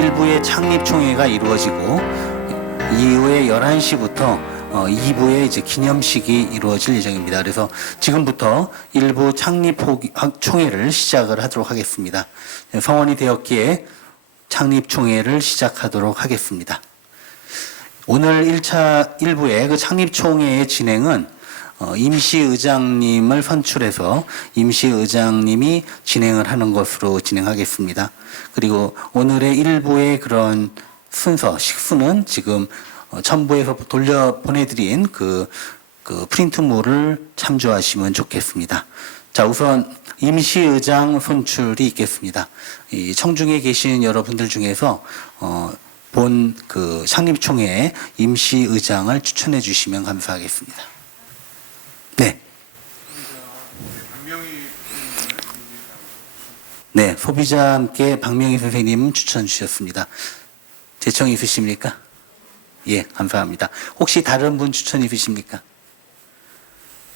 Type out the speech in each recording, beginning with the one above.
1부의 창립총회가 이루어지고 이후에 11시부터 2부의 이제 기념식이 이루어질 예정입니다. 그래서 지금부터 1부 창립총회를 시작을 하도록 하겠습니다. 성원이 되었기에 창립총회를 시작하도록 하겠습니다. 오늘 1부의 그 창립총회의 진행은 임시의장님을 선출해서 임시의장님이 진행을 하는 것으로 진행하겠습니다. 그리고 오늘의 1부의 그런 순서, 식수는 지금 첨부해서 돌려 보내드린 그 프린트물을 참조하시면 좋겠습니다. 자, 우선 임시의장 선출이 있겠습니다. 이 청중에 계신 여러분들 중에서 본 그 창립총회에 임시의장을 추천해 주시면 감사하겠습니다. 네. 네, 소비자 함께 박명희 선생님 추천 주셨습니다. 재청 있으십니까? 예, 감사합니다. 혹시 다른 분 추천 있으십니까?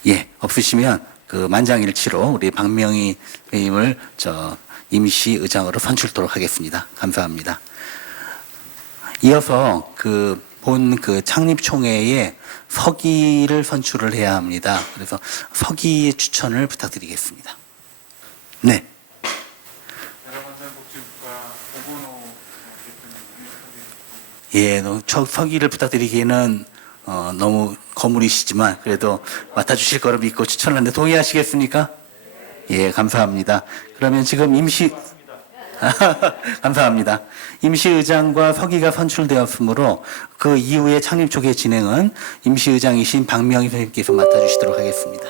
예, 없으시면 그 만장일치로 우리 박명희 선생님을 임시의장으로 선출토록 하겠습니다. 감사합니다. 이어서 본 창립총회에 서기를 선출을 해야 합니다. 그래서 서기의 추천을 부탁드리겠습니다. 네. 예, 서기를 부탁드리기에는 너무 거물이시지만 그래도 맡아주실 거를 믿고 추천하는데 동의하시겠습니까? 예, 감사합니다. 그러면 지금 감사합니다. 임시의장과 서기가 선출되었으므로 그 이후에 창립총회 진행은 임시의장이신 박명희 선생님께서 맡아주시도록 하겠습니다.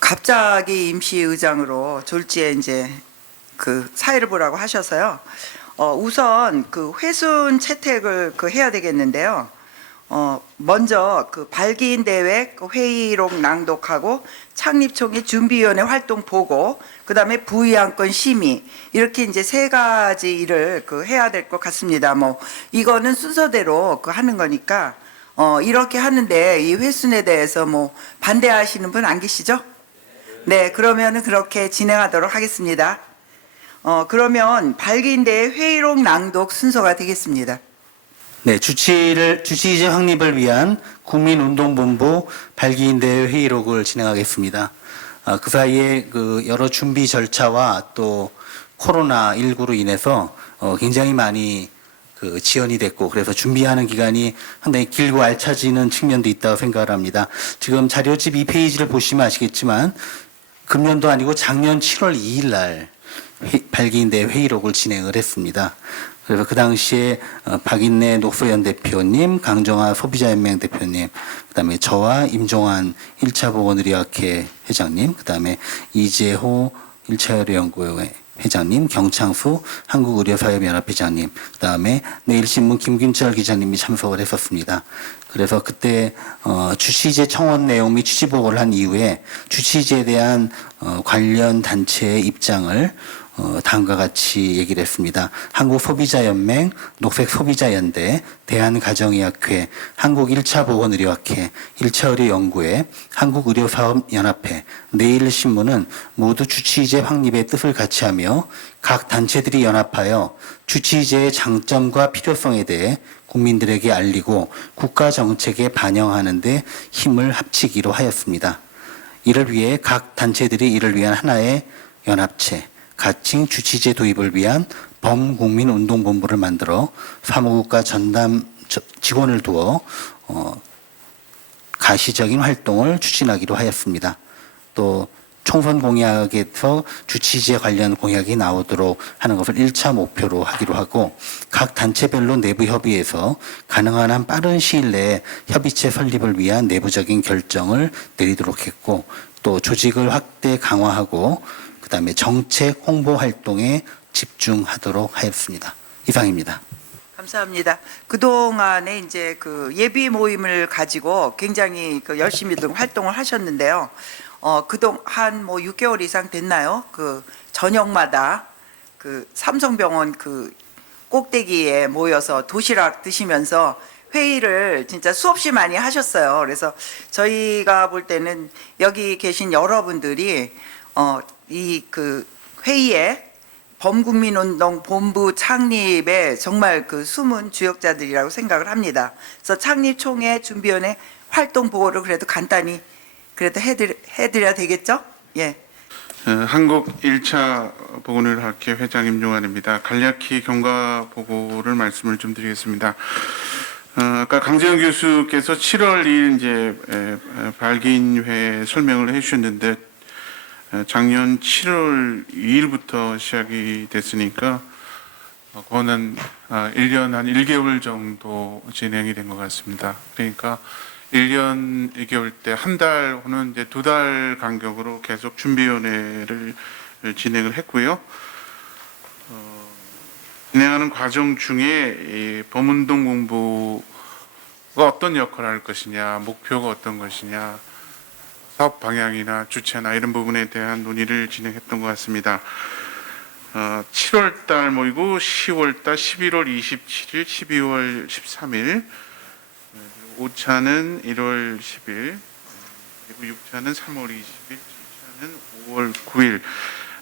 갑자기 임시의장으로 졸지에 이제 사회를 보라고 하셔서요. 우선 회순 채택을 해야 되겠는데요. 먼저 발기인 대회 회의록 낭독하고 창립총회 준비위원회 활동 보고 그다음에 부의안건 심의 이렇게 이제 세 가지 일을 해야 될 것 같습니다. 이거는 순서대로 하는 거니까 이렇게 하는데 이 회순에 대해서 반대하시는 분 안 계시죠? 네, 그러면은 그렇게 진행하도록 하겠습니다. 그러면 발기인 대회 회의록 낭독 순서가 되겠습니다. 네, 주치의제 확립을 위한 국민운동본부 발기인대회 회의록을 진행하겠습니다. 그 사이에 여러 준비 절차와 또 코로나19로 인해서 굉장히 많이 지연이 됐고 그래서 준비하는 기간이 상당히 길고 알차지는 측면도 있다고 생각을 합니다. 지금 자료집 2페이지를 보시면 아시겠지만 금년도 아니고 작년 7월 2일 날 발기인대회 회의록을 진행을 했습니다. 그래서 그 당시에 박인내 녹소연 대표님, 강정하 소비자연맹 대표님, 그다음에 저와 임종환 1차 보건의료학회 회장님, 그다음에 이재호 1차 의료연구회 회장님, 경창수 한국의료사회연합 회장님, 그다음에 내일신문 김균철 기자님이 참석을 했었습니다. 그래서 그때 주치의제 청원 내용 및 취지 보고를 한 이후에 주치의제에 대한 관련 단체의 입장을 다음과 같이 얘기를 했습니다. 한국소비자연맹, 녹색소비자연대, 대한가정의학회, 한국 1차 보건의료학회, 1차 의료연구회, 한국의료사업연합회, 내일신문은 모두 주치의제 확립의 뜻을 같이 하며 각 단체들이 연합하여 주치의제의 장점과 필요성에 대해 국민들에게 알리고 국가 정책에 반영하는 데 힘을 합치기로 하였습니다. 이를 위해 각 단체들이 이를 위한 하나의 연합체, 가칭 주치의제 도입을 위한 범국민운동본부를 만들어 사무국과 전담 직원을 두어 가시적인 활동을 추진하기로 하였습니다. 또 총선 공약에서 주치의제 관련 공약이 나오도록 하는 것을 1차 목표로 하기로 하고 각 단체별로 내부 협의에서 가능한 한 빠른 시일 내에 협의체 설립을 위한 내부적인 결정을 내리도록 했고 또 조직을 확대 강화하고 그다음에 정책 홍보 활동에 집중하도록 하였습니다. 이상입니다. 감사합니다. 그동안에 이제 예비 모임을 가지고 굉장히 열심히 활동을 하셨는데요. 한 6개월 이상 됐나요? 저녁마다 삼성병원 꼭대기에 모여서 도시락 드시면서 회의를 진짜 수없이 많이 하셨어요. 그래서 저희가 볼 때는 여기 계신 여러분들이 이 회의에 범국민운동 본부 창립에 정말 그 숨은 주역자들이라고 생각을 합니다. 그래서 창립총회 준비위원회 활동 보고를 그래도 간단히 그래도 해드려야 되겠죠? 예. 한국 1차 보건의학회 회장 임종환입니다. 간략히 경과 보고를 말씀을 좀 드리겠습니다. 아까 강재영 교수께서 7월 2일 이제 발기인회 설명을 해주셨는데 작년 7월 2일부터 시작이 됐으니까 그거는 1년 한 1개월 정도 진행이 된 것 같습니다. 그러니까 1년 2개월 때 한 달 혹은 이제 2달 간격으로 계속 준비위원회를 진행을 했고요. 진행하는 과정 중에 이 범운동 공부가 어떤 역할을 할 것이냐, 목표가 어떤 것이냐, 사업 방향이나 주체나 이런 부분에 대한 논의를 진행했던 것 같습니다. 7월 달 모이고 10월 달, 11월 27일, 12월 13일, 5차는 1월 10일, 그리고 6차는 3월 20일, 7차는 5월 9일,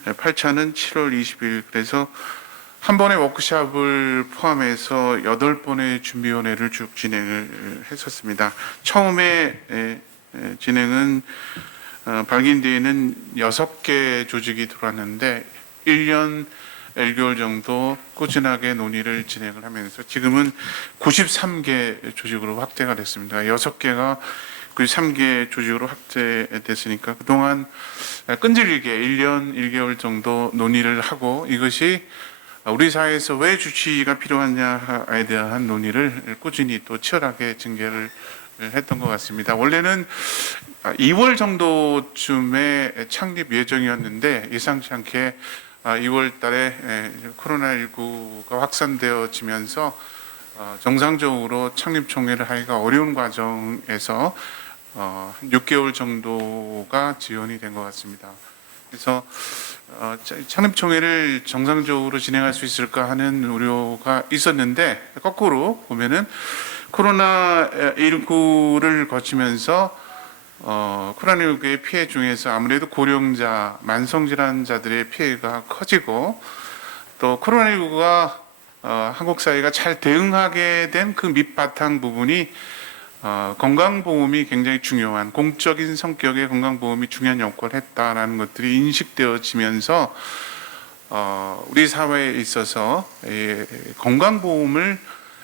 8차는 7월 20일. 그래서 한 번의 워크숍을 포함해서 8번의 준비위원회를 쭉 진행을 했었습니다. 처음에 진행은 발기인대회는 6개 조직이 들어왔는데 1년 1개월 정도 꾸준하게 논의를 진행을 하면서 지금은 93개 조직으로 확대가 됐습니다. 6개가 93개 조직으로 확대됐으니까 그동안 끈질기게 1년 1개월 정도 논의를 하고 이것이 우리 사회에서 왜 주치의가 필요하냐에 대한 논의를 꾸준히 또 치열하게 전개를 했던 것 같습니다. 원래는 2월 정도쯤에 창립 예정이었는데 예상치 않게 2월 달에 코로나19가 확산되어지면서 정상적으로 창립총회를 하기가 어려운 과정에서 한 6개월 정도가 지연이 된 것 같습니다. 그래서 창립총회를 정상적으로 진행할 수 있을까 하는 우려가 있었는데 거꾸로 보면은 코로나19를 거치면서 코로나19의 피해 중에서 아무래도 고령자, 만성질환자들의 피해가 커지고 또 코로나19가 한국 사회가 잘 대응하게 된 그 밑바탕 부분이 건강보험이 굉장히 중요한 공적인 성격의 건강보험이 중요한 역할을 했다라는 것들이 인식되어지면서 우리 사회에 있어서 건강보험을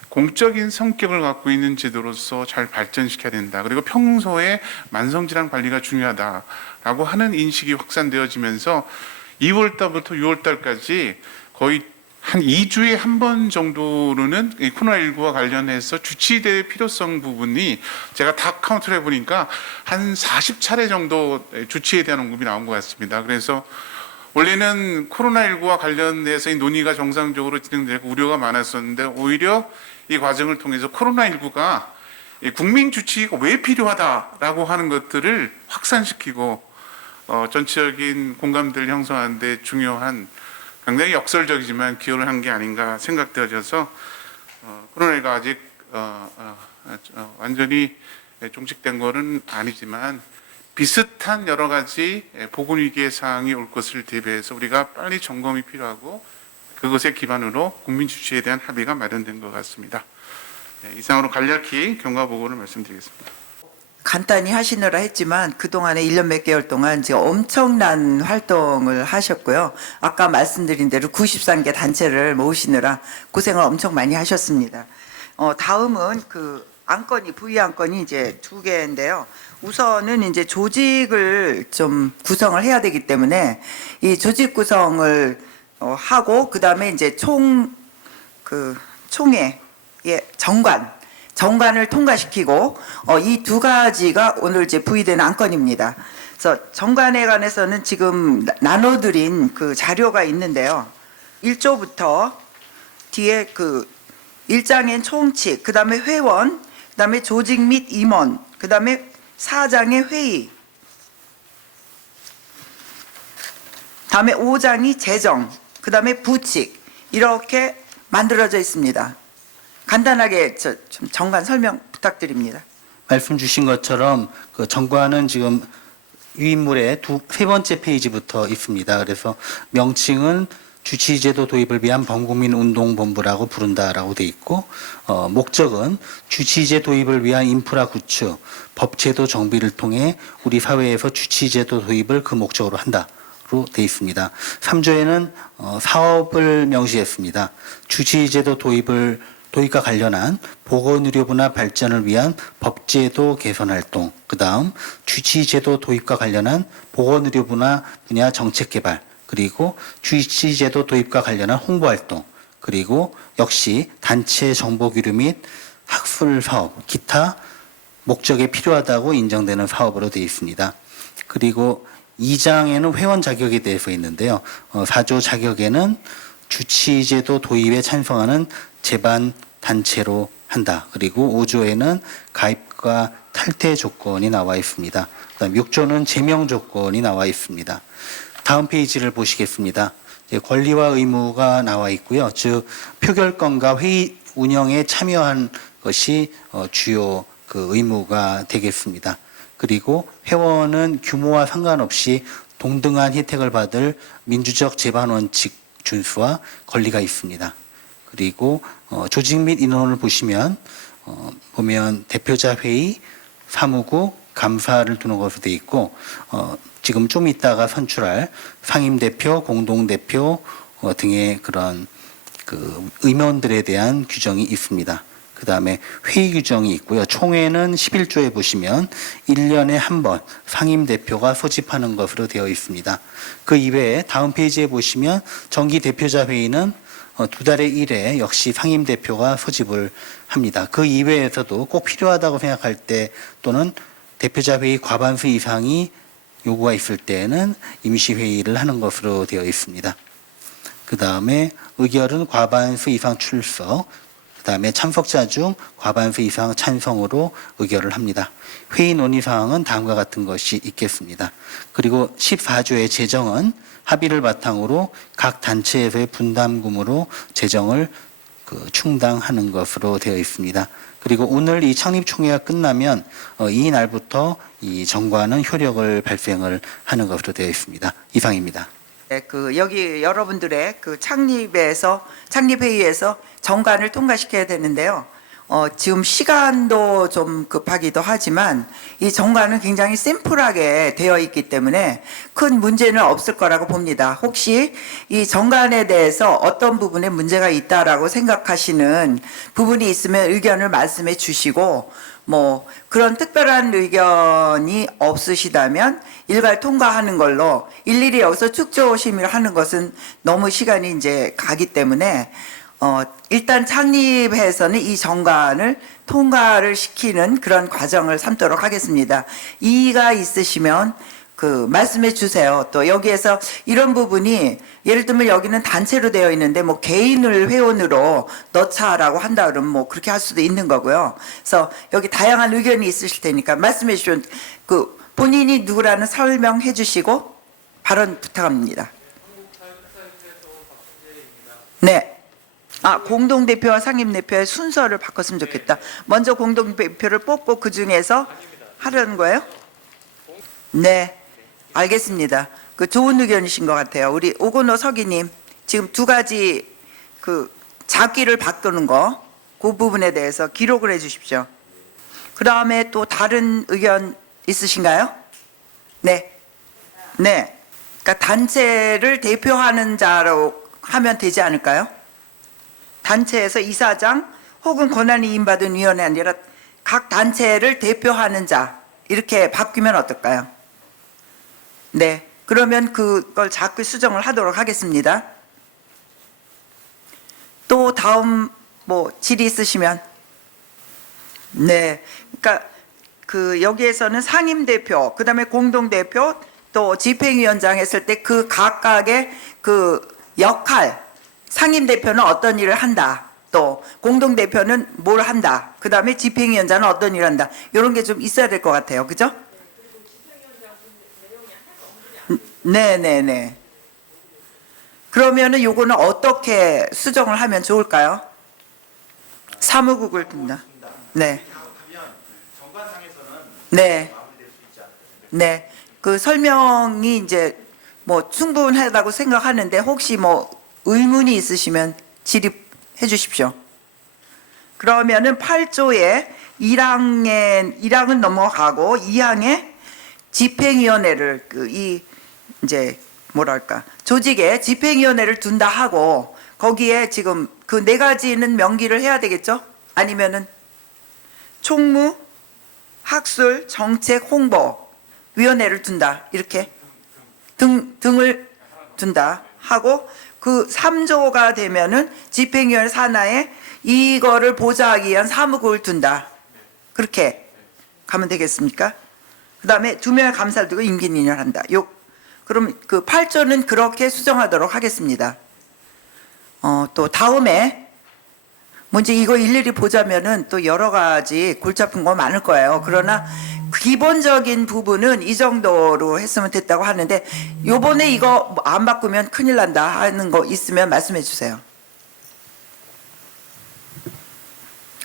공적인 성격을 갖고 있는 제도로서 잘 발전시켜야 된다. 그리고 평소에 만성질환 관리가 중요하다라고 하는 인식이 확산되어지면서 2월 달부터 6월 달까지 거의 한 2주에 한 번 정도로는 이 코로나19와 관련해서 주치의대회 필요성 부분이 제가 다 카운트를 해보니까 한 40차례 정도 주치의에 대한 언급이 나온 것 같습니다. 그래서 원래는 코로나19와 관련해서 이 논의가 정상적으로 진행되고 우려가 많았었는데 오히려 이 과정을 통해서 코로나19가 국민 주치의가 왜 필요하다라고 하는 것들을 확산시키고 전체적인 공감대를 형성하는 데 중요한 굉장히 역설적이지만 기여를 한 게 아닌가 생각되어져서 코로나19가 아직 완전히 종식된 것은 아니지만 비슷한 여러 가지 보건위기의 사항이 올 것을 대비해서 우리가 빨리 점검이 필요하고 그것에 기반으로 국민주치에 대한 합의가 마련된 것 같습니다. 이상으로 간략히 경과 보고를 말씀드리겠습니다. 간단히 하시느라 했지만 그동안에 1년 몇 개월 동안 이제 엄청난 활동을 하셨고요. 아까 말씀드린 대로 93개 단체를 모으시느라 고생을 엄청 많이 하셨습니다. 다음은 그 안건이 부위 안건이 이제 2개인데요. 우선은 이제 조직을 좀 구성을 해야 되기 때문에 이 조직 구성을 하고 그다음에 이제 총회 정관을 통과시키고 이 2가지가 오늘 이제 부의되는 안건입니다. 그래서 정관에 관해서는 지금 나눠드린 그 자료가 있는데요. 1조부터 뒤에 그 1장엔 총칙, 그 다음에 회원, 그 다음에 조직 및 임원, 그 다음에 사장의 회의, 다음에 5장이 재정, 그 다음에 부칙 이렇게 만들어져 있습니다. 간단하게 좀 정관 설명 부탁드립니다. 말씀 주신 것처럼 그 정관은 지금 위인물의 세 번째 페이지부터 있습니다. 그래서 명칭은 주치의제도 도입을 위한 범국민운동본부라고 부른다라고 돼 있고 목적은 주치의제 도입을 위한 인프라 구축, 법제도 정비를 통해 우리 사회에서 주치의제도 도입을 그 목적으로 한다로 돼 있습니다. 3조에는 사업을 명시했습니다. 주치의제도 도입과 관련한 보건의료분야 발전을 위한 법제도 개선 활동, 그다음 주치의제도 도입과 관련한 보건의료분야 정책 개발, 그리고 주치의제도 도입과 관련한 홍보 활동, 그리고 역시 단체 정보 교류 및 학술 사업, 기타 목적에 필요하다고 인정되는 사업으로 되어 있습니다. 그리고 2장에는 회원 자격에 대해서 있는데요. 4조 자격에는 주치의제도 도입에 찬성하는 제반 단체로 한다. 그리고 5조에는 가입과 탈퇴 조건이 나와 있습니다. 그다음 6조는 제명 조건이 나와 있습니다. 다음 페이지를 보시겠습니다. 권리와 의무가 나와 있고요. 즉 표결권과 회의 운영에 참여한 것이 주요 의무가 되겠습니다. 그리고 회원은 규모와 상관없이 동등한 혜택을 받을 민주적 제반 원칙 준수와 권리가 있습니다. 그리고 조직 및 인원을 보시면 대표자 회의, 사무국, 감사를 두는 것으로 되어 있고 지금 좀 이따가 선출할 상임대표, 공동대표 등의 그런 의원들에 대한 규정이 있습니다. 그 다음에 회의 규정이 있고요. 총회는 11조에 보시면 1년에 한 번 상임대표가 소집하는 것으로 되어 있습니다. 그 이외에 다음 페이지에 보시면 정기 대표자 회의는 2달에 1회 역시 상임대표가 소집을 합니다. 그 이외에서도 꼭 필요하다고 생각할 때 또는 대표자 회의 과반수 이상이 요구가 있을 때에는 임시회의를 하는 것으로 되어 있습니다. 그 다음에 의결은 과반수 이상 출석, 그 다음에 참석자 중 과반수 이상 찬성으로 의결을 합니다. 회의 논의사항은 다음과 같은 것이 있겠습니다. 그리고 14조의 재정은 합의를 바탕으로 각 단체에서의 분담금으로 재정을 충당하는 것으로 되어 있습니다. 그리고 오늘 이 창립총회가 끝나면 이 날부터 이 정관은 효력을 발생을 하는 것으로 되어 있습니다. 이상입니다. 네, 여기 여러분들의 창립회의에서 정관을 통과시켜야 되는데요. 지금 시간도 좀 급하기도 하지만 이 정관은 굉장히 심플하게 되어 있기 때문에 큰 문제는 없을 거라고 봅니다. 혹시 이 정관에 대해서 어떤 부분에 문제가 있다라고 생각하시는 부분이 있으면 의견을 말씀해 주시고 그런 특별한 의견이 없으시다면 일괄 통과하는 걸로 일일이 여기서 축조 심의를 하는 것은 너무 시간이 이제 가기 때문에 일단 창립해서는 이 정관을 통과를 시키는 그런 과정을 삼도록 하겠습니다. 이의가 있으시면 말씀해 주세요. 또 여기에서 이런 부분이 예를 들면 여기는 단체로 되어 있는데 개인을 회원으로 넣자라고 한다 그러면 그렇게 할 수도 있는 거고요. 그래서 여기 다양한 의견이 있으실 테니까 말씀해 주시면 본인이 누구라는 설명해 주시고 발언 부탁합니다. 네. 공동대표와 상임대표의 순서를 바꿨으면 좋겠다. 먼저 공동대표를 뽑고 그 중에서 하려는 거예요? 네, 알겠습니다. 좋은 의견이신 것 같아요. 우리 오건호 서기님, 지금 두 가지 잡기를 바꾸는 거, 그 부분에 대해서 기록을 해 주십시오. 그 다음에 또 다른 의견 있으신가요? 네. 네. 그러니까 단체를 대표하는 자로 하면 되지 않을까요? 단체에서 이사장 혹은 권한이 임받은 위원회 아니라 각 단체를 대표하는 자 이렇게 바뀌면 어떨까요? 네, 그러면 그걸 자꾸 수정을 하도록 하겠습니다. 또 다음 질의 있으시면 네, 그러니까 여기에서는 상임대표, 그다음에 공동대표, 또 집행위원장 했을 때 그 각각의 역할, 상임대표는 어떤 일을 한다, 또 공동대표는 뭘 한다, 그 다음에 집행위원장은 어떤 일을 한다, 이런 게 좀 있어야 될 것 같아요. 그죠? 네네네. 그러면은 요거는 어떻게 수정을 하면 좋을까요? 사무국을 둔다. 네. 네. 네. 설명이 이제 충분하다고 생각하는데 혹시 의문이 있으시면 질의해 주십시오. 그러면은 8조의 1항은 넘어가고 2항에 집행위원회를 이제 뭐랄까 조직에 집행위원회를 둔다 하고 거기에 지금 그 네 가지는 명기를 해야 되겠죠? 아니면은 총무, 학술, 정책, 홍보 위원회를 둔다 이렇게 등을 둔다 하고 그 3조가 되면은 집행위원회 산하에 이거를 보좌하기 위한 사무국을 둔다 그렇게 가면 되겠습니까? 그 다음에 2명의 감사를 두고 임기 인연한다. 그럼 그 8조는 그렇게 수정하도록 하겠습니다. 또 다음에 먼저 이거 일일이 보자면은 또 여러 가지 골치 아픈 거 많을 거예요. 그러나 기본적인 부분은 이 정도로 했으면 됐다고 하는데 요번에 이거 안 바꾸면 큰일 난다 하는 거 있으면 말씀해 주세요.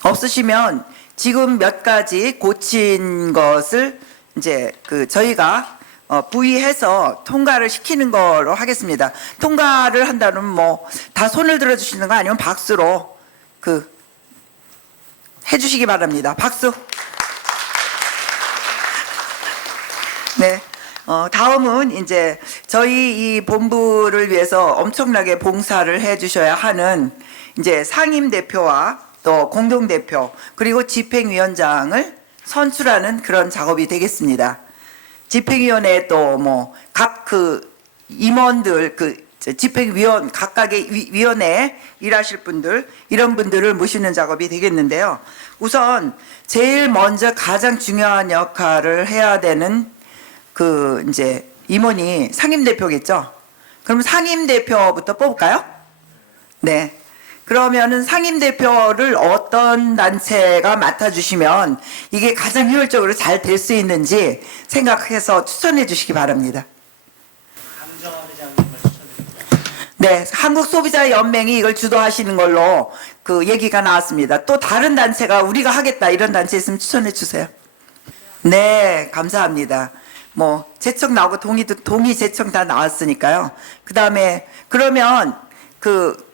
없으시면 지금 몇 가지 고친 것을 이제 저희가 부의해서 통과를 시키는 걸로 하겠습니다. 통과를 한다면 뭐 다 손을 들어주시는 거 아니면 박수로 해주시기 바랍니다. 박수. 네. 다음은 이제 저희 이 본부를 위해서 엄청나게 봉사를 해주셔야 하는 이제 상임 대표와 또 공동 대표 그리고 집행위원장을 선출하는 그런 작업이 되겠습니다. 집행위원회 또 뭐 각 임원들 집행위원 각각의 위원회에 일하실 분들 이런 분들을 모시는 작업이 되겠는데요. 우선 제일 먼저 가장 중요한 역할을 해야 되는 이제 임원이 상임대표겠죠. 그럼 상임대표부터 뽑을까요? 네. 그러면은 상임대표를 어떤 단체가 맡아주시면 이게 가장 효율적으로 잘 될 수 있는지 생각해서 추천해 주시기 바랍니다. 네, 한국소비자연맹이 이걸 주도하시는 걸로 얘기가 나왔습니다. 또 다른 단체가 우리가 하겠다 이런 단체 있으면 추천해 주세요. 네, 감사합니다. 뭐 제청 나오고 동의 제청 다 나왔으니까요. 그 다음에 그러면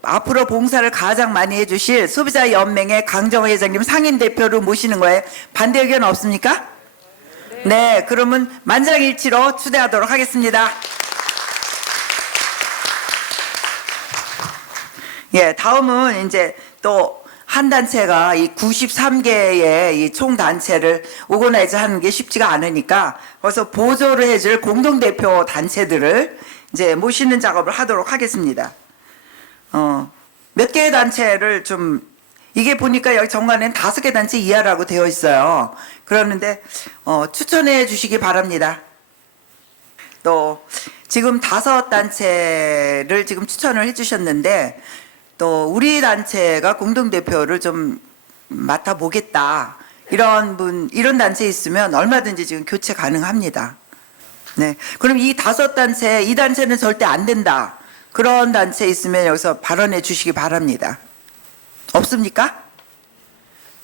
앞으로 봉사를 가장 많이 해주실 소비자연맹의 강정호 회장님 상임대표로 모시는 거에 반대 의견 없습니까? 네, 그러면 만장일치로 추대하도록 하겠습니다. 예, 다음은 이제 또 한 단체가 이 93개의 이 총 단체를 오거나이즈 하는 게 쉽지가 않으니까 그래서 보조를 해줄 공동대표 단체들을 이제 모시는 작업을 하도록 하겠습니다. 몇 개의 단체를 이게 보니까 여기 정관에는 5개 단체 이하라고 되어 있어요. 그러는데 추천해 주시기 바랍니다. 또 지금 5단체를 지금 추천을 해 주셨는데 또 우리 단체가 공동대표를 좀 맡아보겠다 이런 단체 있으면 얼마든지 지금 교체 가능합니다. 네, 그럼 이 5단체 이 단체는 절대 안 된다 그런 단체 있으면 여기서 발언해 주시기 바랍니다. 없습니까?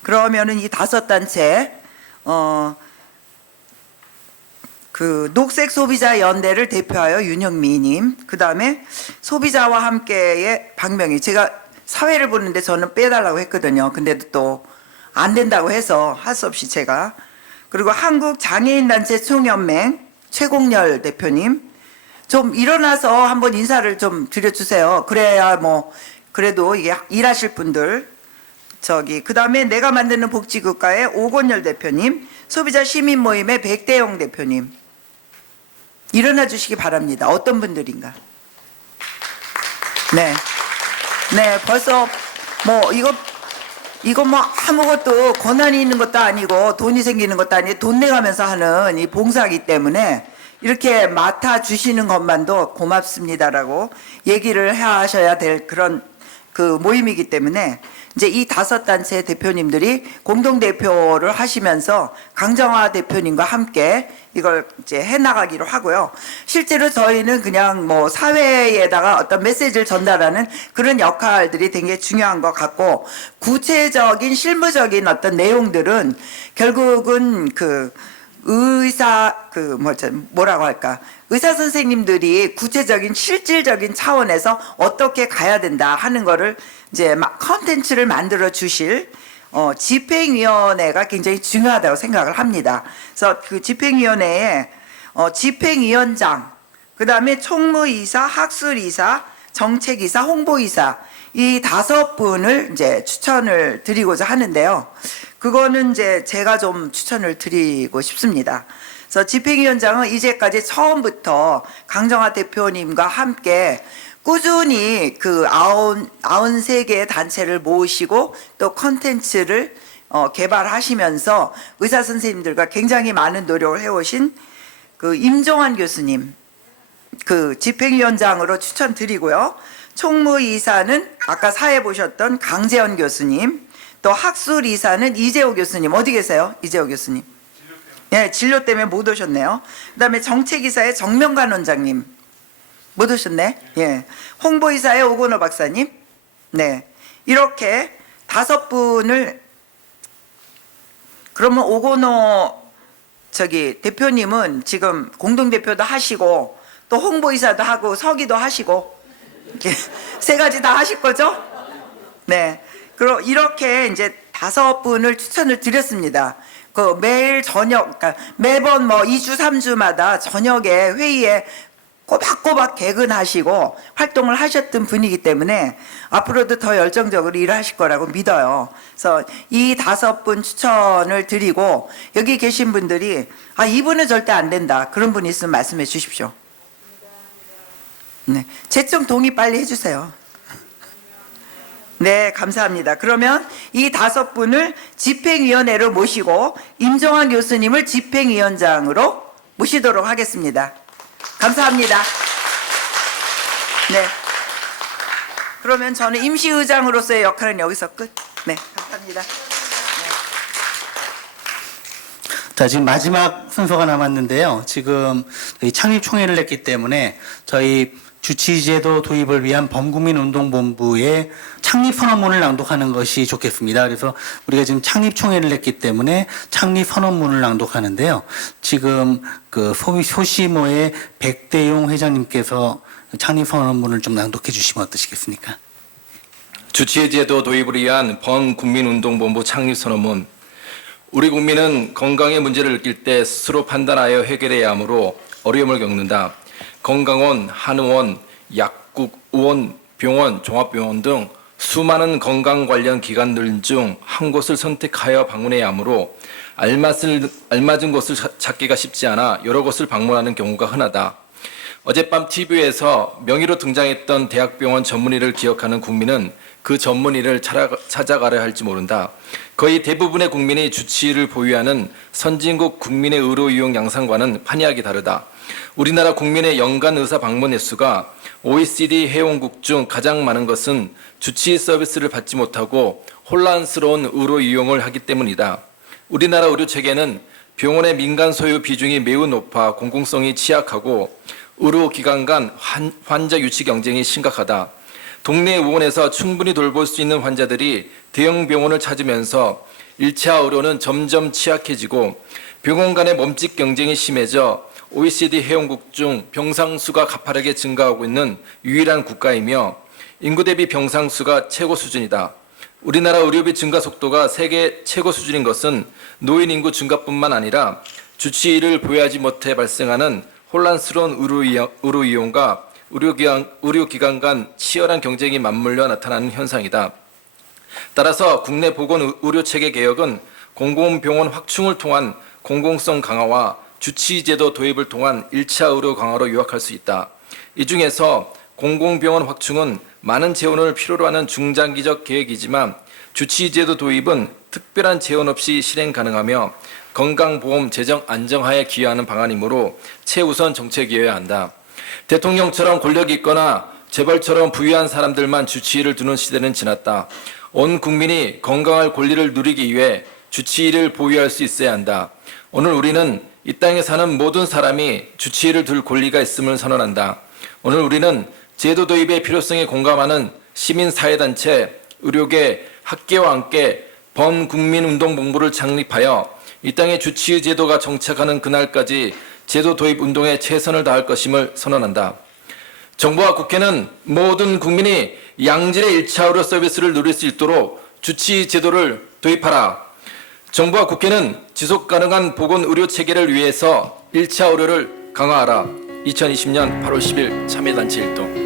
그러면은 이 5단체 녹색 소비자 연대를 대표하여 윤영미님, 그 다음에 소비자와 함께의 박명희. 제가 사회를 보는데 저는 빼달라고 했거든요. 근데도 또 안 된다고 해서 할 수 없이 제가. 그리고 한국 장애인단체 총연맹 최공렬 대표님. 좀 일어나서 한번 인사를 좀 드려주세요. 그래야 뭐 그래도 이게 일하실 분들. 그 다음에 내가 만드는 복지국가의 오건열 대표님, 소비자 시민 모임의 백대영 대표님. 일어나 주시기 바랍니다. 어떤 분들인가? 네. 네, 벌써 뭐 이거 뭐 아무것도 권한이 있는 것도 아니고 돈이 생기는 것도 아니고 돈 내가면서 하는 이 봉사이기 때문에 이렇게 맡아주시는 것만도 고맙습니다라고 얘기를 하셔야 될 그런 모임이기 때문에 이제 이 5단체 대표님들이 공동대표를 하시면서 강정화 대표님과 함께 이걸 이제 해나가기로 하고요. 실제로 저희는 그냥 뭐 사회에다가 어떤 메시지를 전달하는 그런 역할들이 되게 중요한 것 같고 구체적인 실무적인 어떤 내용들은 결국은 의사 선생님들이 구체적인 실질적인 차원에서 어떻게 가야 된다 하는 거를 이제 막 컨텐츠를 만들어 주실 집행위원회가 굉장히 중요하다고 생각을 합니다. 그래서 그 집행위원회에 집행위원장, 그 다음에 총무이사, 학술이사, 정책이사, 홍보이사 이 5분을 이제 추천을 드리고자 하는데요. 그거는 이제 제가 좀 추천을 드리고 싶습니다. 그래서 집행위원장은 이제까지 처음부터 강정화 대표님과 함께 꾸준히 그 93개의 단체를 모으시고 또 컨텐츠를 개발하시면서 의사 선생님들과 굉장히 많은 노력을 해오신 그 임종환 교수님 그 집행위원장으로 추천드리고요. 총무이사는 아까 사회 보셨던 강재원 교수님, 또 학술이사는 이재호 교수님. 어디 계세요? 이재호 교수님. 네, 진료 때문에 못 오셨네요. 그다음에 정책이사의 정명관 원장님. 못 오셨네. 예. 홍보이사의 오건호 박사님. 네. 이렇게 5분을 그러면 오건호 대표님은 지금 공동대표도 하시고 또 홍보이사도 하고 서기도 하시고 이렇게 3가지 다 하실 거죠? 네. 그럼 이렇게 이제 5분을 추천을 드렸습니다. 그 매일 저녁, 그러니까 매번 뭐 2주, 3주마다 저녁에 회의에 꼬박꼬박 개근하시고 활동을 하셨던 분이기 때문에 앞으로도 더 열정적으로 일하실 거라고 믿어요. 그래서 이 5분 추천을 드리고 여기 계신 분들이 이분은 절대 안 된다. 그런 분 있으면 말씀해 주십시오. 네. 재청 동의 빨리 해주세요. 네, 감사합니다. 그러면 이 5분을 집행위원회로 모시고 임종환 교수님을 집행위원장으로 모시도록 하겠습니다. 감사합니다. 네. 그러면 저는 임시의장으로서의 역할은 여기서 끝. 네, 감사합니다. 자, 지금 마지막 순서가 남았는데요. 지금 저희 창립총회를 했기 때문에 저희 주치제도 도입을 위한 범국민운동본부의 창립선언문을 낭독하는 것이 좋겠습니다. 그래서 우리가 지금 창립총회를 했기 때문에 창립선언문을 낭독하는데요. 지금 그 소시모의 백대용 회장님께서 창립선언문을 좀 낭독해 주시면 어떠시겠습니까? 주치의제도 도입을 위한 범국민운동본부 창립선언문. 우리 국민은 건강의 문제를 느낄 때 스스로 판단하여 해결해야 하므로 어려움을 겪는다. 건강원, 한의원, 약국의원, 병원, 종합병원 등 수많은 건강 관련 기관들 중 한 곳을 선택하여 방문해야 하므로 알맞은 곳을 찾기가 쉽지 않아 여러 곳을 방문하는 경우가 흔하다. 어젯밤 TV에서 명의로 등장했던 대학병원 전문의를 기억하는 국민은 그 전문의를 찾아가려 할지 모른다. 거의 대부분의 국민이 주치의를 보유하는 선진국 국민의 의료 이용 양상과는 판이하게 다르다. 우리나라 국민의 연간 의사 방문 횟수가 OECD 회원국 중 가장 많은 것은 주치의 서비스를 받지 못하고 혼란스러운 의료 이용을 하기 때문이다. 우리나라 의료 체계는 병원의 민간 소유 비중이 매우 높아 공공성이 취약하고 의료기관 간 환자 유치 경쟁이 심각하다. 동네 의원에서 충분히 돌볼 수 있는 환자들이 대형 병원을 찾으면서 1차 의료는 점점 취약해지고 병원 간의 몸집 경쟁이 심해져 OECD 회원국 중 병상 수가 가파르게 증가하고 있는 유일한 국가이며 인구 대비 병상 수가 최고 수준이다. 우리나라 의료비 증가 속도가 세계 최고 수준인 것은 노인 인구 증가뿐만 아니라 주치의를 보유하지 못해 발생하는 혼란스러운 의료 이용과 의료기관 간 치열한 경쟁이 맞물려 나타나는 현상이다. 따라서 국내 보건의료체계 개혁은 공공병원 확충을 통한 공공성 강화와 주치의제도 도입을 통한 1차 의료 강화로 요약할 수 있다. 이 중에서 공공병원 확충은 많은 재원을 필요로 하는 중장기적 계획이지만 주치의제도 도입은 특별한 재원 없이 실행 가능하며 건강보험 재정 안정화에 기여하는 방안이므로 최우선 정책이어야 한다. 대통령처럼 권력이 있거나 재벌처럼 부유한 사람들만 주치의를 두는 시대는 지났다. 온 국민이 건강할 권리를 누리기 위해 주치의를 보유할 수 있어야 한다. 오늘 우리는 이 땅에 사는 모든 사람이 주치의를 둘 권리가 있음을 선언한다. 오늘 우리는 제도 도입의 필요성에 공감하는 시민사회단체, 의료계, 학계와 함께 범국민운동본부를 창립하여 이 땅에 주치의 제도가 정착하는 그날까지 제도 도입 운동에 최선을 다할 것임을 선언한다. 정부와 국회는 모든 국민이 양질의 1차 의료 서비스를 누릴 수 있도록 주치 제도를 도입하라. 정부와 국회는 지속 가능한 보건 의료 체계를 위해서 1차 의료를 강화하라. 2020년 8월 10일 참여단체 일동.